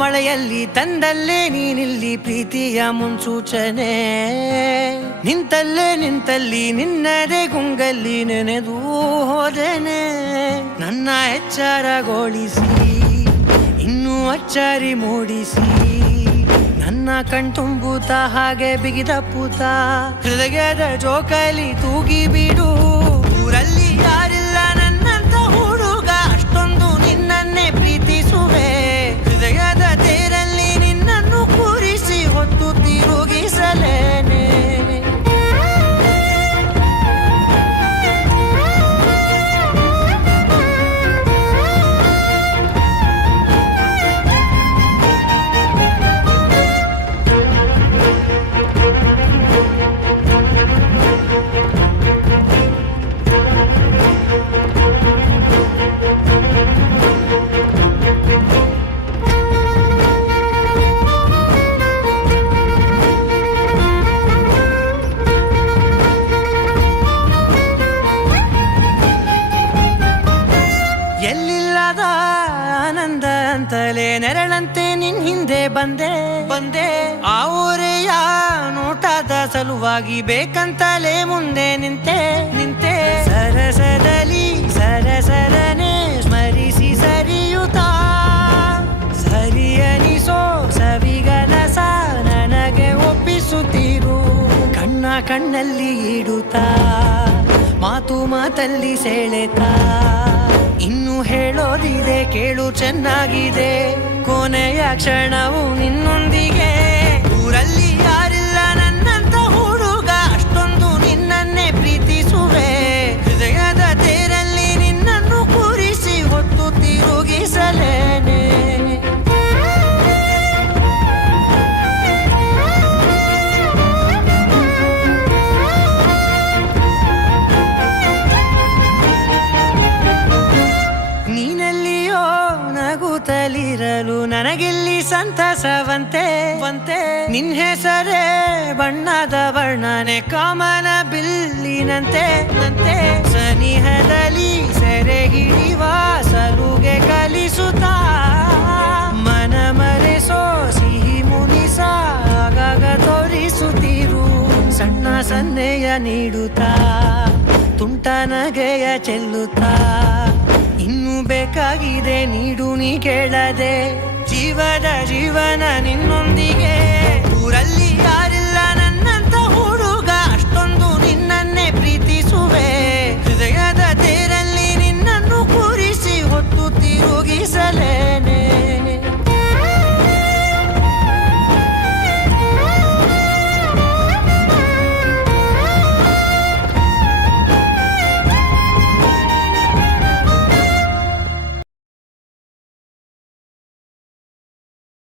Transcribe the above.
ಮಳೆಯಲ್ಲಿ ತಂದಲ್ಲೇ ನೀನಿಲ್ಲಿ ಪ್ರೀತಿಯ ಮುನ್ಸೂಚನೆ, ನಿಂತಲ್ಲಿ ನಿನ್ನದೇ ಗುಂಗಲ್ಲಿ ನೆನೆದು ಹೋದೆನೆ. ನನ್ನ ಎಚ್ಚರಗೊಳಿಸಿ ಇನ್ನೂ ಅಚ್ಚರಿ ಮೂಡಿಸಿ, ನನ್ನ ಕಣ್ತುಂಬುತ್ತ ಹಾಗೆ ಬಿಗಿದ ಪೂತ ಹೃದಯದ ಜೋಕಾಲಿ ತೂಗಿ ಬಿಡು. ಊರಲ್ಲಿ ಯಾರಿಲ್ಲ ನನ್ನಂತ ಹುಡುಗ, ಅಷ್ಟೊಂದು ನಿನ್ನನ್ನೇ ಪ್ರೀತಿಸುವೆ. ಹೃದಯದ ತೇರಲ್ಲಿ ನಿನ್ನನ್ನು ಕೂರಿಸಿ ಹೊತ್ತು ತಿರುಗಿಸಲೇನೆ. ಎಲ್ಲಿಲ್ಲದ ಆನಂದ ಅಂತಲೇ ನೆರಳಂತೆ ನಿನ್ ಹಿಂದೆ ಬಂದೆ. ಆ ಊರೆಯ ನೋಟದ ಸಲುವಾಗಿ ಬೇಕಂತಲೇ ಮುಂದೆ ನಿಂತೆ. ಸರಸರನೆ ಸ್ಮರಿಸಿ ಸರಿಯುತ್ತಾ, ಸರಿಯನಿಸೋ ಸವಿಗನಸ ನನಗೆ ಒಪ್ಪಿಸುತ್ತೀರು. ಕಣ್ಣಲ್ಲಿ ಇಡುತ್ತಾ, ಮಾತಲ್ಲಿ ಸೆಳೆತಾ, ಇನ್ನು ಹೇಳೋದಿದೆ ಕೇಳು ಚೆನ್ನಾಗಿದೆ. ಕೊನೆಯ ಕ್ಷಣವು ನಿನ್ನೊಂದಿಗೆ. ಊರಲ್ಲಿ ಯಾರಿಲ್ಲ ನನ್ನಂತ ಹುಡುಗ, ಅಷ್ಟೊಂದು ನಿನ್ನನ್ನೇ ಪ್ರೀತಿಸುವೆ. ಹೃದಯದ ತೇರಲ್ಲಿ ನಿನ್ನನ್ನು ಕೂರಿಸಿ ಹೊತ್ತು ತಿರುಗಿಸಲೇನೆ. ನೀನೆಲ್ಲಿಯೋ ನಗುತ್ತಲಿರಲು ನನಗಿಲ್ಲಿ ಸಂತಸವಂತೆ. ನಿನ್ ಹೆಸರೇ ಬಣ್ಣದ ವರ್ಣನೆ ಕಾಮನ ಬಿಲ್ಲಿನಂತೆ. ಸನಿಹದಲ್ಲಿ ಸೆರೆ ಹಿಡಿಯುವ ಸಲುಗೆ ಕಲಿಸುತ್ತಾ, ಮನ ಮರೆಸೋ ಸಿಹಿ ಮುನಿಸ ಆಗಾಗ ತೋರಿಸುತ್ತಿರು. ಸಣ್ಣ ಸನ್ನೆಯ ನೀಡುತ್ತಾ, ತುಂಟ ನಗೆಯ ಚೆಲ್ಲುತ್ತಾ, ಇನ್ನು ಬೇಕಾಗಿದೆ ನೀಡು ನೀ ಕೇಳದೆ. ಜೀವನ ನಿನ್ನೊಂದಿಗೆ.